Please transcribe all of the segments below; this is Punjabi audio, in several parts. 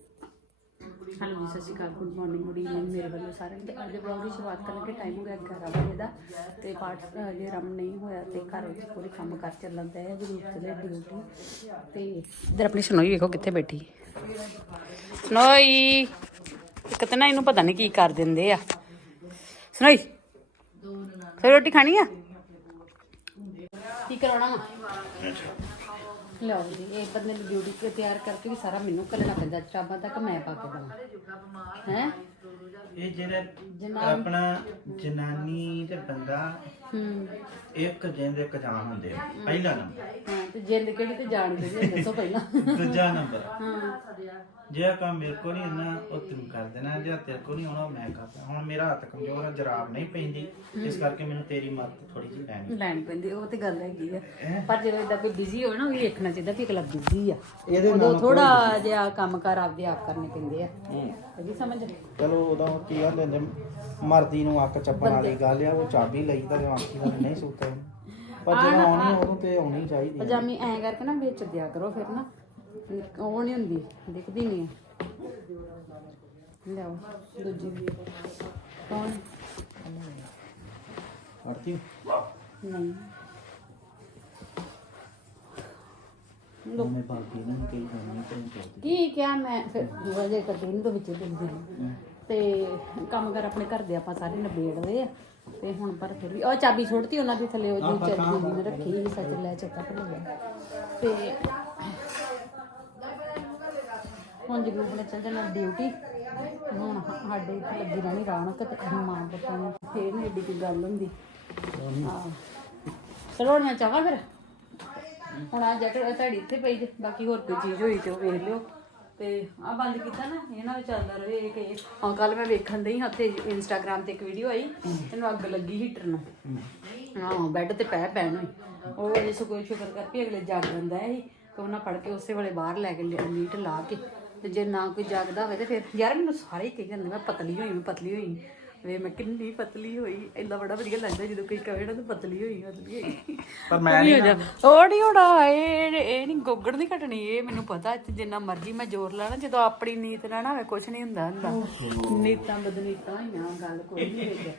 ਹੈਲੋ ਜੀ, ਸਤਿ ਸ਼੍ਰੀ ਅਕਾਲ ਗੁੱਡ ਮਾਰਨਿੰਗ ਗੁੱਡ ਈਵਨਿੰਗ ਮੇਰੇ ਵੱਲੋਂ ਸਾਰਿਆਂ ਨੂੰ। ਤੇ ਅੱਜ ਦੇ ਵਲੌਗ ਦੀ ਸ਼ੁਰੂਆਤ ਕਰਨ ਦੇ ਟਾਈਮ ਹੋ ਗਿਆ 11 ਵਜੇ ਦਾ ਤੇ ਪਾਠ ਹਜੇ ਆਰੰਭ ਨਹੀਂ ਹੋਇਆ ਤੇ ਘਰ ਵਿੱਚ ਪੂਰੇ ਕੰਮ ਕਰ ਚੱਲਣ ਦਾ ਹੈ ਜਰੂਰ ਚਲੇ ਡਿਊਟੀ ਤੇ ਇਧਰ ਆਪਣੀ ਸੁਣੋਈ ਵੇਖੋ ਕਿੱਥੇ ਬੈਠੀ। ਸੁਣੋਈ ਇੱਕ ਇਹਨੂੰ ਪਤਾ ਨਹੀਂ ਕੀ ਕਰ ਦਿੰਦੇ ਆ। ਸੁਣੋਈ ਫਿਰ ਰੋਟੀ ਖਾਣੀ ਆ? ਕੀ ਕਰਾਉਣਾ ਵਾ? ਲਓ ਜੀ ਇਹ ਬੰਦੇ ਨੂੰ ਡਿਊਟੀ ਤੇ ਤਿਆਰ ਕਰਕੇ ਵੀ ਸਾਰਾ ਮੈਨੂੰ ਕਰਨਾ ਪੈਂਦਾ ਚਾਬਾਂ ਤੱਕ ਮੈਂ ਪਾ ਕੇ ਦਵਾਂ। ਹੈ? ਇਹ ਜਿਹੜਾ ਜਨਾਨ ਆਪਣਾ ਜਨਾਨੀ ਤੇ ਬੰਦਾ ਹੂੰ। ਇੱਕ ਜਿੰਦ ਇੱਕ ਜਾਨ ਹੁੰਦੇ ਆ ਪਹਿਲਾ ਨੰਬਰ। ਹਾਂ। ਤੇ ਜਿੰਦ ਕਿਹੜੀ ਤੇ ਜਾਣ ਕਿਹੜੀ ਹੈ, ਦੱਸੋ ਪਹਿਲਾਂ। ਦੂਜਾ ਨੰਬਰ। ਹਾਂ। ਜੇ ਕੰਮ ਮੇਰੇ ਕੋਲ ਨਹੀਂ ਇੰਨਾ ਉਹ ਤੈਨੂੰ ਕਰ ਦੇਣਾ ਜੇ ਤੇਰੇ ਕੋਲ ਨਹੀਂ ਆਉਣਾ ਉਹ ਮੈਂ ਕਰਦਾ ਹੁਣ ਮੇਰਾ ਹੱਥ ਕਮਜ਼ੋਰ ਹੈ ਜਰਾਬ ਨਹੀਂ ਪੈਂਦੀ। ਇਸ ਕਰਕੇ ਮੈਨੂੰ ਤੇਰੀ ਮਦਦ ਥੋੜੀ ਜਿਹੀ ਲੈਣੀ ਲੈਣੀ ਪੈਂਦੀ ਉਹ ਤੇ ਗੱਲ ਹੈਗੀ ਆ? ਪਰ ਜਦੋਂ ਇਦਾਂ ਕੋਈ ਬਿਜ਼ੀ ਨਾ ਉਹ ਵੀ ਵੇਖਣਾ ਚਾਹੀਦਾ ਵੀ ਅਗਲਾ ਬਿਜ਼ੀ ਆ। ਇਹਦੇ ਉਦੋਂ ਥੋੜਾ ਜਿਹਾ ਕੰਮ ਕਰ ਆਪਦੇ ਆਪ ਕਰਨੇ ਪੈਂਦੇ ਆ। ਹੂੰ। ਹੈਗੀ ਸਮਝ? ਚਲੋ ਉਹਦਾ ਕੀ ਕਹਿੰਦੇ ਨੇ ਮਰਦੀ ਨੂੰ ਅੱਕ ਚੱਪਣ ਵਾਲੀ ਗੱਲ ਆ ਉਹ ਚਾਬੀ ਲਈ ਤਾਂ ਆਂਖੀ ਦਾ ਨਹੀਂ ਸੁੱਤਾ। ਪਰ ਜਦੋਂ ਆਉਣੀ ਉਦੋਂ ਤੇ ਆਉਣੀ ਚਾਹੀਦੀ ਆ। ਪਜਾਮੀ ਐਂ ਕਰਕੇ ਨਾ ਵਿੱਚ ਦਿਆ ਕਰੋ ਫਿਰ ਨਾ। ਉਹ ਨਹੀਂ ਹੁੰਦੀ ਦਿਖਦੀ ਨਹੀਂ ਹੈ। ਲਿਆਓ ਦੂਜੀ। ਵੀ ਕੌਣ? ਆਰਤੀ। ਨਹੀਂ। ਮੈਂ ਬਾਕੀ ਨੂੰ ਕਈ ਤੇ ਨਹੀਂ ਕੀ ਕਿਹਾ ਮੈਂ? ਫਿਰ ਵਜੇ ਕਰ ਦਿਨ ਤੋਂ ਵਿੱਚ ਦਿੰਦੀ ਹਾਂ। ਤੇ ਕੰਮ ਕਰ ਆਪਣੇ ਘਰ ਦੇ ਆਪਾਂ ਸਾਰੇ ਨਿਬੇੜਦੇ ਆ। ਤੇ ਹੁਣ ਪਰ ਫਿਰ ਵੀ ਉਹ ਚਾਬੀ ਛੋੜਤੀ ਉਹਨਾਂ ਦੀ ਥੱਲੇ ਉਹ ਜੀ ਚਾਬੀ ਨੇ ਰੱਖੀ ਸੀ, ਸੱਚ ਲੈ ਚੇਤਾ ਭੁੱਲ ਗਿਆ ਤੇ ਹੁਣ ਜੀ ਨੇ ਚੱਲ ਜਾਣਾ ਡਿਊਟੀ ਹੁਣ ਸਾਡੇ ਇੱਥੇ ਲੱਗੀ ਰਹਿਣੀ ਰੌਣਕ ਤੇ ਅਸੀਂ ਮਾਂ ਪੁੱਤਾਂ ਨੂੰ ਫੇਰ ਨਹੀਂ ਏਡੀ ਕੋਈ ਗੱਲ ਹੁੰਦੀ। ਚਲੋ ਮੈਂ ਚਾਹਾਂ ਫਿਰ। ਹੁਣ ਆ ਜੈਕਟ ਤੁਹਾਡੀ ਇੱਥੇ ਪਈ ਜੇ ਬਾਕੀ ਹੋਰ ਕੋਈ ਚੀਜ਼ ਹੋਈ ਤੇ ਉਹ ਵੇਖ ਲਿਓ। ਤੇ ਆ ਬੰਦ ਕੀਤਾ ਨਾ ਇਹ ਨਾਲ ਚੱਲਦਾ ਰਹੇ ਕਿ ਹਾਂ ਕੱਲ ਮੈਂ ਵੇਖਣ ਡਈ ਹਾਂ ਤੇ ਇੰਸਟਾਗ੍ਰam ਤੇ ਇੱਕ ਵੀਡੀਓ ਆਈ ਇਹਨੂੰ ਅੱਗ ਲੱਗੀ ਹੀਟਰ ਨੂੰ। ਹਾਂ ਬੈੱਡ ਤੇ ਪੈ ਪੈਣ ਹੋਈ ਉਹ ਜੇ ਕੋਈ ਸ਼ੁਕਰ ਕਰਕੇ ਅਗਲੇ ਜਾਗ ਜਾਂਦਾ ਹੈ, ਤੇ ਉਹਨਾਂ ਫੜ ਕੇ ਉਸੇ ਵੇਲੇ ਬਾਹਰ ਲੈ ਕੇ ਲੀਟ ਮੀਟ ਲਾ ਕੇ, ਤੇ ਜੇ ਨਾ ਕੋਈ ਜਾਗਦਾ ਹੋਵੇ ਤੇ ਫਿਰ, ਯਾਰ ਮੈਨੂੰ ਸਾਰੇ ਹੀ ਕਹੀ ਜਾਂਦੇ ਮੈਂ ਪਤਲੀ ਹੋਈ, ਮੈਂ ਪਤਲੀ ਹੋਈ। ਵੇ ਮੈਂ ਕਿੰਨੀ ਪਤਲੀ ਹੋਈ। ਇੰਨਾ ਬੜਾ ਵਧੀਆ ਲੱਗਦਾ ਜਦੋਂ ਕੋਈ ਕਹੇ ਨਾ ਤੂੰ ਪਤਲੀ ਹੋਈ ਪਤਲੀ ਹੋਈ। ਪਰ ਮੈਂ ਨਹੀਂ ਹੋ ਥੋੜੀ ਹੋੜਾ ਇਹ ਇਹ ਨਹੀਂ ਗੋਗੜ ਨਹੀਂ ਘਟਣੀ ਇਹ ਮੈਨੂੰ ਪਤਾ ਇੱਥੇ ਜਿੰਨਾ ਮਰਜ਼ੀ ਮੈਂ ਜ਼ੋਰ ਲਾਣਾ ਜਦੋਂ ਆਪਣੀ ਨੀਤ ਨਾਲ ਨਾ ਹੋਵੇ ਕੁਝ ਨਹੀਂ ਹੁੰਦਾ ਹੁੰਦਾ। ਨੀਤਾਂ ਬਦਨੀਤਾਂ ਹੋਈਆਂ ਗੱਲ ਕੋਈ ਨਹੀਂ ਵਿੱਚ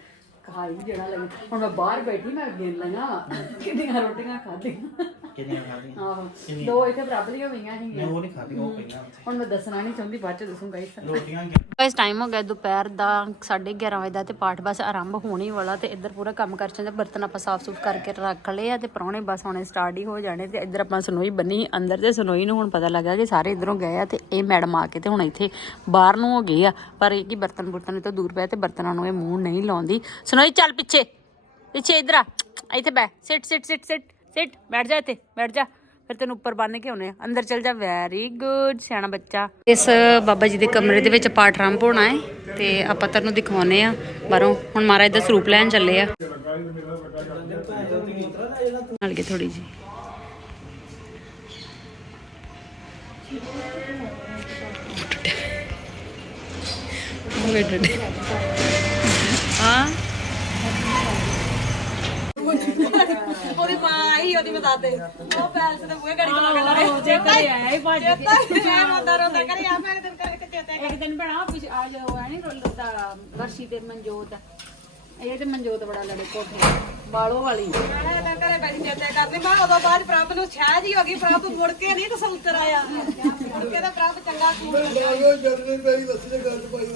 ਖਾਈ ਜਿਹੜਾ ਲੱਗੇ। ਹੁਣ ਮੈਂ ਬਾਹਰ ਬੈਠੀ ਮੈਂ ਅੱਗੇ ਲੰਗਾ ਕਿੰਨੀਆਂ ਰੋਟੀਆਂ ਖਾਧੀਆਂ। ਕਿੰਨੀਆਂ ਖਾਦੀਆਂ ਆਹੋ ਦੋ ਇੱਥੇ ਬਰਾਬਰ ਹੀ ਹੋਈਆਂ ਸੀ। ਮੈਂ ਉਹ ਨਹੀਂ ਖਾਦੀ ਉਹ ਪਈਆਂ ਹੁਣ ਮੈਂ ਦੱਸਣਾ ਨਹੀਂ ਚਾਹੁੰਦੀ ਬਾਅਦ ਚ ਦੱਸੂਗਾ ਇਸ ਰੋਟੀਆਂ ਗਾਇਸ ਟਾਈਮ ਹੋ ਗਿਆ ਦੁਪਹਿਰ ਦਾ 11:30 ਵਜੇ ਦਾ ਤੇ ਪਾਠ ਬਸ ਆਰੰਭ ਹੋਣੀ ਵਾਲਾ ਤੇ ਇੱਧਰ ਪੂਰਾ ਕੰਮ ਕਰ ਚੰਦੇ ਬਰਤਨ ਆਪਾਂ ਸਾਫ਼ ਸੁਫ ਕਰਕੇ ਰੱਖ ਲਏ ਆ ਤੇ ਪਰੌਣੇ ਬਸ ਹੁਣੇ ਸਟਾਰਟ ਹੀ ਹੋ ਜਾਣੇ ਤੇ ਇੱਧਰ ਆਪਾਂ ਸਨੋਈ ਬੰਨੀ ਅੰਦਰ ਤੇ ਸਨੋਈ ਨੂੰ ਹੁਣ ਪਤਾ ਲੱਗਾ ਕਿ ਸਾਰੇ ਇਧਰੋਂ ਗਏ ਆ ਤੇ ਇਹ ਮੈਡਮ ਆ ਕੇ ਤੇ ਹੁਣ ਇੱਥੇ ਬਾਹਰ ਨੂੰ ਹੋ ਗਏ ਆ। ਪਰ ਇਹ ਕੀ ਬਰਤਨ ਬੁਰਤਨ ਤੋਂ ਦੂਰ ਪਏ ਤੇ ਬਰਤਨਾਂ ਨੂੰ ਇਹ ਮੂੰਹ ਨਹੀਂ ਲਾਉਂਦੀ। ਸਨੋਈ ਚੱਲ ਪਿੱਛੇ ਪਿੱਛੇ ਇਧਰ ਆ ਇੱਥੇ ਬੈ ਸਿਟ ਸਿਟ ਸਿਟ ਸਿਟ ਸਿਟ ਬੈਠ ਜਾ ਇੱਥੇ, ਬੈਠ ਜਾ। ਫਿਰ ਤੈਨੂੰ ਉੱਪਰ ਬੰਨ ਕੇ ਆਉਨੇ ਆ। ਅੰਦਰ ਚਲ ਜਾ। ਵੈਰੀ ਗੁੱਡ ਸਿਆਣਾ ਬੱਚਾ। ਇਸ, ਬਾਬਾ ਜੀ ਦੇ ਕਮਰੇ ਦੇ ਵਿੱਚ ਪਾਠ ਆਰੰਭ ਹੋਣਾ ਹੈ ਤੇ ਆਪਾਂ ਤੁਹਾਨੂੰ ਦਿਖਾਉਨੇ ਆ। ਬਾਹਰੋਂ ਹੁਣ ਮਹਾਰਾਜ ਦਾ ਸਰੂਪ ਲੈਣ ਚੱਲੇ ਆ। ਨਾਲ ਕੇ ਥੋੜੀ ਜੀ ਓਏ ਡੱਡੇ। ਹਾਂ। ਉਹਦੀ ਮਾਂ ਆਈ ਉਹਦੀ ਬਤਾ ਦੇ ਉਹ ਪੈਲਸ ਦੇ ਬੂਹੇ ਗੜੀ ਕੋਲ ਗੱਲਾਂ ਹੋ ਜੇ ਘਰੇ ਆਇਆ ਹੀ ਭੱਜ ਕੇ ਮੈਂ ਰੋਂਦਾ ਰੋਂਦਾ ਕਰੀ ਆ ਮੈਂ ਦਿਨ ਕਰਕੇ ਚੇਤੇ ਇੱਕ ਦਿਨ ਬਣਾ ਆ ਜੋ ਹੈ ਨਹੀਂ ਰੋਲ ਦਾ ਵਰਸ਼ੀ ਤੇ ਮਨਜੋਤ ਇਹ ਤੇ ਮਨਜੋਤ ਬੜਾ ਲੜੇ ਕੋਠੇ ਬਾਲੋ ਵਾਲੀ। ਮੈਂ ਤਾਂ ਘਰੇ ਬੈਠੀ ਚੇਤੇ ਕਰਦੀ ਮੈਂ ਉਦੋਂ ਬਾਅਦ ਪ੍ਰਭ ਨੂੰ ਛਾਹ ਜੀ ਹੋ ਗਈ ਪ੍ਰਭ ਮੁੜ ਕੇ ਨਹੀਂ ਕਸੂਤਰ ਆਇਆ। ਮੁੜ ਕੇ ਤਾਂ ਪ੍ਰਭ ਚੰਗਾ ਖੂਨ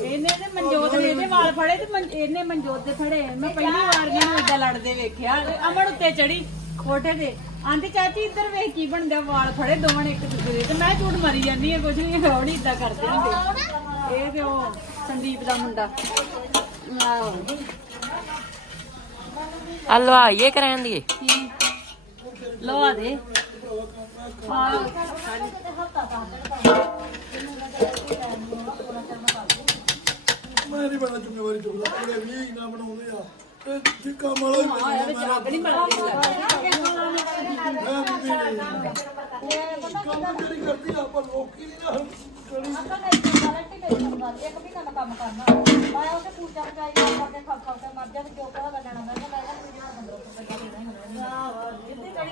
ਇਹਨੇ ਤੇ ਮਨਜੋਤ ਨੇ ਇਹਦੇ ਵਾਲ ਫੜੇ ਤੇ ਮਨ- ਇਹਨੇ ਮਨਜੋਤ ਦੇ ਫੜੇ। ਮੈਂ ਪਹਿਲੀ ਵਾਰ ਇਹਨੂੰ ਇਦਾਂ ਲੜਦੇ ਵੇਖਿਆ। ਅਮਨ ਉੱਤੇ ਚੜੀ ਕੋਠੇ ਤੇ। ਆਂਟੀ ਚਾਚੀ ਇੱਧਰ ਵੇਖ ਕੀ ਬਣਦਾ ਵਾਲ ਫੜੇ ਦੋਵਾਂ ਨੇ ਇੱਕ ਦੂਜੇ ਦੇ। ਤੇ ਮੈਂ ਝੂਠ ਮਾਰੀ ਜਾਂਦੀ ਆ ਕੁਝ ਨਹੀਂ ਹੋਣੀ ਇਦਾਂ ਕਰਦੇ ਹੁੰਦੇ। ਇਹ ਤੇ ਉਹ ਸੰਦੀਪ ਦਾ ਮੁੰਡਾ। ਆਹੋ। ਹਲਵਾਈਏ ਕਰਾਂ ਦੀ ਕੀ ਲਵਾ ਦੇ। ਹਾਂ ਮੈਂ ਨਹੀਂ ਬੜਾ ਜ਼ਿੰਮੇਵਾਰੀ ਚੁੱਕਦਾ ਪੂਰੇ ਵੀ ਨਾ ਬਣਾਉਂਦੇ ਆ। ਤੇ ਜੇ ਕੰਮ ਵਾਲਾ ਹੀ ਆਇਆ ਵਿੱਚ ਅੱਗ ਨਹੀਂ ਬਲਦੀ ਮੈਂ ਵੀ ਨਹੀਂ ਕੰਮ ਜਿਹੜੀ ਕਰਦੀ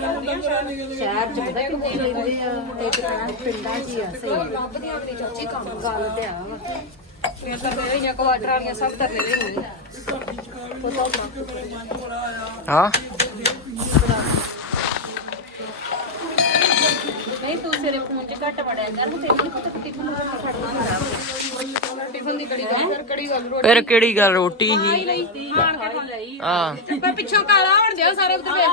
ਸ਼ਹਿਰ ਚ ਪਤਾ ਕਿੰਨੇ ਲੈਂਦੇ ਆ? ਇੱਕ ਤਾਂ ਪਿੰਡਾਂ 'ਚ ਹੀ ਆ ਸਹੀ। ਰੱਬ ਦੀ ਆਪਣੀ ਚਾਚੀ ਕੰਮ ਗੱਲ ਤੇ ਆ ਫਿਰ ਤਾਂ ਮੇਰੇ ਹੀ ਕੁਆਟਰ ਵਾਲੀਆਂ ਸਭ ਤਰਲੇ ਦੇ ਹੁੰਦੇ ਹਾਂ ਨਹੀਂ ਤੂੰ ਸਿਰੇ ਫੋਨ 'ਚ ਘੱਟ ਵੜਿਆ ਕਰ ਤੈਨੂੰ ਪਤਾ ਟਿਫਨ ਨੂੰ ਛੱਡਣਾ ਹੁੰਦਾ ਟਿਫਨ ਦੀ ਕੜੀ ਗੱਲ ਫਿਰ ਕੜੀ ਗੱਲ ਰੋਟੀ। ਫਿਰ ਕਿਹੜੀ ਗੱਲ ਰੋਟੀ ਹੀ ਆਣ ਕੇ ਖਾ ਲਈ। ਆ ਪਰ ਪਿੱਛੋਂ ਕਾਲਾ ਹੋਣ ਦਿਓ ਸਾਰੇ ਉੱਤੇ ਵੇਖ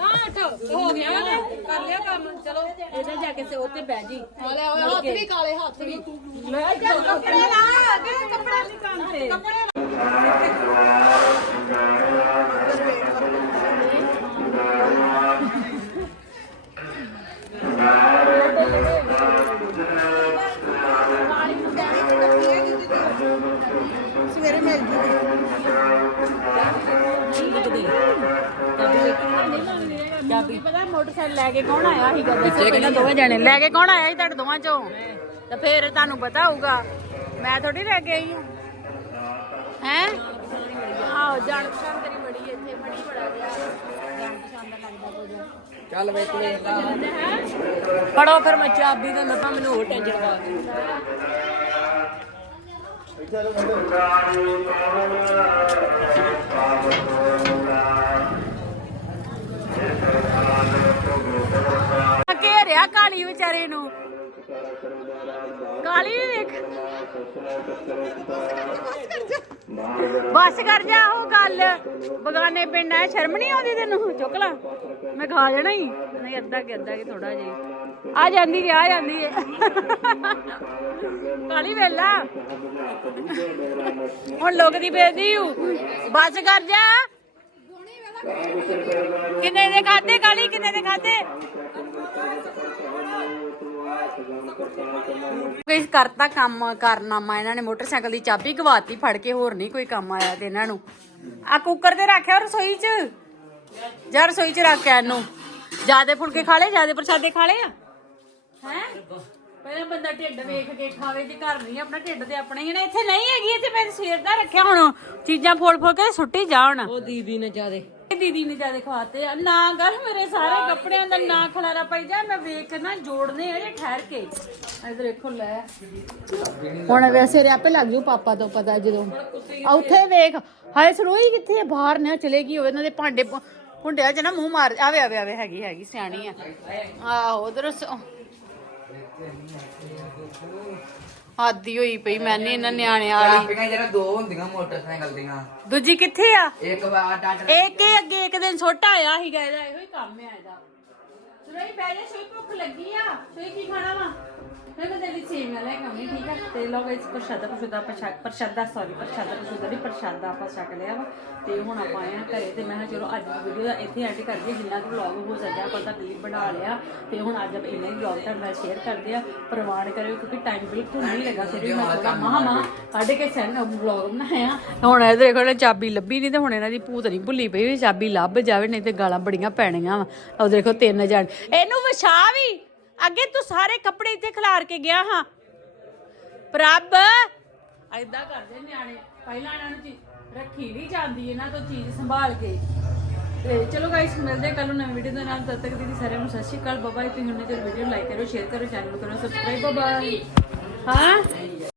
ਹਾਂ ਅੱਠ ਹੋ ਗਿਆ ਵਾ ਤੇ ਕਰ ਲਿਆ ਕੰਮ। ਚਲੋ। ਇਹਦਾ ਜਾ ਕੇ ਸੇ ਉੱਤੇ ਬਹਿ ਜੀ। ਲੈ ਓਏ ਹੱਥ ਵੀ ਕਾਲੇ ਹੱਥ ਵੀ। ਲੈ ਚੱਲ ਕੱਪੜੇ ਲਾ ਅੱਗੇ ਕੱਪੜੇ ਨਹੀਂ ਕਾਂਦੇ ਕੱਪੜੇ ਚਾਬੀ ਪਤਾ ਮੋਟਰਸਾਈਕਲ ਲੈ ਕੇ ਕੌਣ ਆਇਆ ਸੀਗਾ? ਦੱਸੋ ਪਹਿਲਾਂ। ਦੋਵੇਂ ਜਣੇ ਲੈ ਕੇ ਕੌਣ ਆਇਆ ਸੀ ਤੁਹਾਡੇ ਦੋਵਾਂ ਚੋਂ? ਤਾਂ ਫੇਰ ਤੁਹਾਨੂੰ ਪਤਾ ਹੋਊਗਾ। ਮੈਂ ਥੋੜੀ ਲੈ ਕੇ ਆਈ ਹਾਂ। ਹੈ? ਆਹ ਜਾਣ ਪਛਾਣ ਤੇਰੀ ਬੜੀ ਇੱਥੇ ਬੜੀ ਬੜਾ ਜਾਣ ਪਛਾਣ ਦਾ ਲੱਗਦਾ ਕੁਝ। ਚੱਲ ਵੇ ਤੂੰ ਫੜੋ ਫਿਰ ਮੈਂ ਚਾਬੀ ਦਾ ਲੱਭਾਂ ਮੈਨੂੰ ਹੋਰ ਟੈਨਸ਼ਨ ਪਾ ਦੇ ਘੇਰਿਆ ਕਾਲੀ ਵਿਚਾਰੇ ਨੂੰ। ਕਾਲੀ ਵੀ ਵੇਖ। ਬਸ ਕਰ ਜਾ ਉਹ ਗੱਲ। ਬਗਾਨੇ ਪਿੰਡ ਆ ਸ਼ਰਮ ਨਹੀਂ ਆਉਂਦੀ ਤੈਨੂੰ? ਚੁੱਕ ਲਾ। ਮੈਂ ਖਾ ਜਾਣਾ ਹੀ। ਨਹੀਂ, ਅੱਧਾ ਕਿ ਅੱਧਾ ਕਿ ਥੋੜਾ ਜਿਹਾ। ਆ ਜਾਂਦੀ ਹੈ, ਆ ਜਾਂਦੀ ਹੈ। ਕਾਲੀ ਵੇਲਾ। ਹੁਣ ਲੋਕ ਦੀ ਬੇਦੀ ਹੂੰ ਬਸ ਕਰ ਜਾ। ਕਿੰਨੇ ਦੇ ਖਾਦੇ ਕਾਲੀ? ਕਿੰਨੇ ਦੇ ਖਾਦੇ ਕੋਈ ਕਰਤਾ ਕੰਮ ਕਰਨਾਮਾ ਇਹਨਾਂ ਨੇ ਮੋਟਰਸਾਈਕਲ ਦੀ ਚਾਬੀ ਗਵਾਤੀ ਫੜ ਕੇ ਹੋਰ ਨਹੀਂ ਕੋਈ ਕੰਮ ਆਇਆ ਤੇ ਇਹਨਾਂ ਨੂੰ। ਆ ਕੁੱਕਰ ਤੇ ਰੱਖਿਆ ਰਸੋਈ 'ਚ? ਜਾ ਰਸੋਈ 'ਚ ਰੱਖਿਆ ਇਹਨੂੰ। ਜਿਆਦੇ ਫੁਲਕੇ ਖਾ ਲਏ ਜਿਆਦੇ ਪ੍ਰਸ਼ਾਦੇ ਖਾ ਲਏ ਆ? ਹੈ? ਪਹਿਲਾਂ ਬੰਦਾ ਢਿੱਡ ਵੇਖ ਕੇ ਖਾਵੇ ਤੇ ਘਰ ਨਹੀਂ ਆਪਣਾ ਢਿੱਡ ਤੇ ਆਪਣਾ ਹੀ ਨੇ। ਇੱਥੇ ਨਹੀਂ ਹੈਗੀ ਇੱਥੇ ਮੈਂ ਸਵੇਰ ਦਾ ਰੱਖਿਆ ਹੁਣ। ਚੀਜ਼ਾਂ ਫੋਲ ਫੋਲ ਕੇ ਸੁੱਟੀ ਜਾ ਹੁਣ ਉਹ ਦੀਦੀ ਨੇ ਜਿਆਦੇ ਦੀਦੀ ਨੇ ਜ਼ਿਆਦਾ ਖਵਾਤੇ ਆ। ਨਾ ਕਰ ਮੇਰੇ ਸਾਰੇ ਕੱਪੜਿਆਂ ਦਾ ਨਾ ਖਲਾਰਾ ਪਈ ਜਾ ਮੈਂ ਵੇਖ ਨਾ ਜੋੜਨੇ ਆ ਜੇ ਠਹਿਰ ਕੇ। ਇਧਰ ਦੇਖੋ ਲੈ। ਹੁਣ ਵੈਸੇ ਰੇ ਆਪੇ ਲੱਗ ਜੂ ਪਾਪਾ ਤੋਂ ਪਤਾ ਜਦੋਂ। ਆ ਉੱਥੇ ਵੇਖ ਹਾਏ ਸਰੋਈ ਕਿੱਥੇ ਆ? ਬਾਹਰ ਨਾ ਚਲੇ ਗਈ ਹੋਵੇ ਇਹਨਾਂ ਦੇ ਭਾਂਡੇ ਭੁ- ਭੁੰਡਿਆਂ ਚ ਨਾ ਮੂੰਹ ਮਾਰ ਆਵੇ ਆਵੇ ਆਵੇ ਹੈਗੀ ਹੈਗੀ ਸਿਆਣੀ ਆ। ਆਹੋ ਉਧਰ ਆਦੀ ਹੋਈ ਪਈ ਮੈਂ ਨਹੀਂ ਇਹਨਾਂ ਨਿਆਣਿਆਂ ਵਾਲੀ ਚਾਬੀਆਂ ਜਿਹੜਾ ਦੋ ਹੁੰਦੀਆਂ ਮੋਟਰਸਾਈਕਲ ਦੀਆਂ। ਦੂਜੀ ਕਿੱਥੇ ਆ? ਇੱਕ ਵਾਰ ਡਾਟ ਇੱਕ ਹੀ ਅੱਗੇ ਇੱਕ ਦਿਨ ਛੋਟਾ ਆਇਆ ਸੀਗਾ ਇਹਦਾ ਇਹੋ ਹੀ ਕੰਮ ਆ ਇਹਦਾ। ਸੁਣਾਈ ਬਹਿ ਜਾ ਸੋਈ ਭੁੱਖ ਲੱਗੀ ਆ। ਸੋਈ ਕੀ ਖਾਣਾ ਵਾ? ਫਿਰ ਮੈਂ ਤੇਰੀ ਸੇਵੀਆਂ ਲੈ ਕੇ ਆਉਣੀ ਠੀਕ ਆ? ਤੇ ਲੋ ਗਾਇਸ ਪ੍ਰਸ਼ਾਦਾ ਪ੍ਰਸ਼ਾਦਾ ਪ੍ਰਸ਼ਾਦਾ ਸੌਰੀ ਪ੍ਰਸ਼ਾਦਾ ਪ੍ਰਸ਼ਾਦਾ ਨਹੀਂ ਪ੍ਰਸ਼ਾਦਾ ਆਪਾਂ ਛਕ ਲਿਆ ਵਾ। ਤੇ ਹੁਣ ਆਪਾਂ ਆਏ ਆ ਘਰੇ ਤੇ ਮੈਂ ਕਿਹਾ ਚਲੋ ਅੱਜ ਦੀ ਵੀਡੀਓ ਇੱਥੇ ਐਂਡ ਕਰਦੇ ਜਿੰਨਾ ਕੁ ਵਲੌਗ ਹੋ ਸਕਿਆ ਆਪਾਂ ਤਾਂ ਕਲਿੱਪ ਬਣਾ ਲਿਆ। ਤੇ ਹੁਣ ਅੱਜ ਆਪਾਂ ਇੰਨਾ ਹੀ ਵਲੌਗ ਤੁਹਾਡੇ ਨਾਲ ਸ਼ੇਅਰ ਕਰਦੇ ਆ। ਪ੍ਰਵਾਨ ਕਰਿਓ ਕਿਉਂਕਿ ਟਾਈਮ ਬਿਲਕੁਲ ਨਹੀਂ ਲੱਗਾ ਫਿਰ ਵੀ ਮੈਂ ਥੋੜਾ ਮਹਾ ਮਹਾ ਕੱਢ ਕੇ ਸੈਂਡ ਵਲੌਗ ਬਣਾਇਆ। ਹੁਣ ਇਹ ਦੇਖੋ ਨੇ ਚਾਬੀ ਲੱਭੀ ਨਹੀਂ ਤੇ ਹੁਣ ਇਹਨਾਂ ਦੀ ਭੂਤ ਨਹੀਂ ਭੁੱਲੀ ਪਈ ਵੀ ਚਾਬੀ ਲੱਭ ਜਾਵੇ ਨਹੀਂ ਤੇ ਗਾਲਾਂ ਬੜੀਆਂ ਪੈਣੀਆਂ ਵਾ। ਉਹ ਦੇਖੋ ਤਿੰਨ ਜਣ ਇਹਨੂੰ ਵਿਛਾ ਵੀ। ਅੱਗੇ ਤੂੰ ਸਾਰੇ ਕੱਪੜੇ ਇੱਥੇ ਖਿਲਾਰ ਕੇ ਗਿਆ ਹਾਂ। ਪ੍ਰਭ ਐਦਾਂ ਕਰਦੇ ਨਿਆਣੇ ਪਹਿਲਾਂ ਇਹਨਾਂ ਨੂੰ ਚੀਜ਼ ਰੱਖੀ ਨਹੀਂ ਜਾਂਦੀ ਇਹਨਾਂ ਤੋਂ ਚੀਜ਼ ਸੰਭਾਲ ਕੇ। ਤੇ ਚਲੋ ਗਾਇਸ ਮਿਲਦੇ ਕੱਲ ਨੂੰ ਨਵੀਂ ਵੀਡੀਓ ਦੇ ਨਾਲ। ਤਦ ਤੱਕ ਦੀ ਸਾਰਿਆਂ ਨੂੰ ਸਤਿ ਸ਼੍ਰੀ ਅਕਾਲ। ਬਾਬਾ ਜੀ ਤੁਸੀਂ ਹੁਣ ਵੀਡੀਓ ਲਾਈਕ ਕਰੋ ਸ਼ੇਅਰ ਕਰੋ ਚੈਨਲ ਨੂੰ ਕਰੋ ਸਬਸਕ੍ਰਾਈਬ ਬਾਬਾ ਹਾਂ।